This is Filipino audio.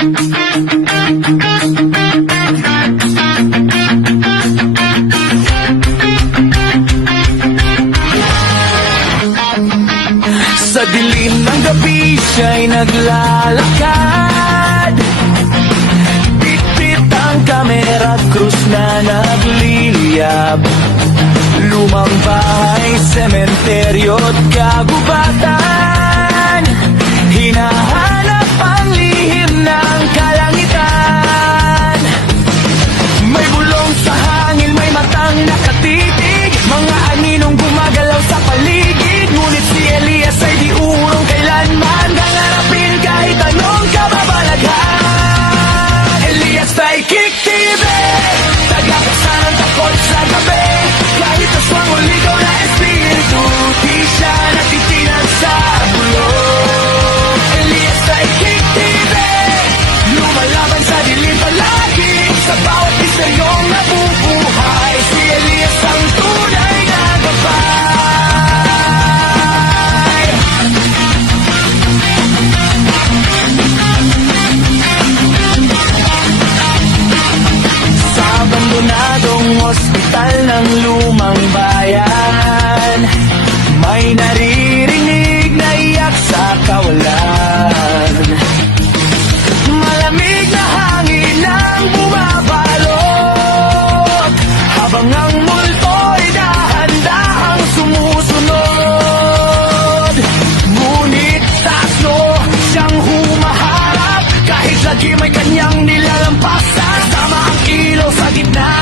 Sa dilim ng gabi siya'y naglalakad, bitbit ang kamera, krus na nagliliyab. Lumang bahay, sementeryo't kagubatan, hinahanap ang lihim ng kalangitan. May bulong sa hangin, may matang nakatitig, mga aninong gumagalaw sa paligid. Ngunit si Elias ay di urong kailanman nangarapin kahit anong kababalaghan. Elias Taikik TV, tagapagsa ng takot sa gabi, kahit aswang o ligaw na espiritu, di siya natitinag sa bulong. Elias Taikik TV, lumalaban sa dilim palagi, sa bawat misteryong nabubuhay, si Elias ang tunay na gabay. Sa abandonadong ospital ng lumang bayan, may naririnig na iyak sa kawalan. Malamig na hangin ang bumabalot, habang ang multo'y dahan-dahang sumusunod. Ngunit tasno siyang humaharap, kahit lagi may kanyang nilalampasan. Sama ang ilaw sa gitna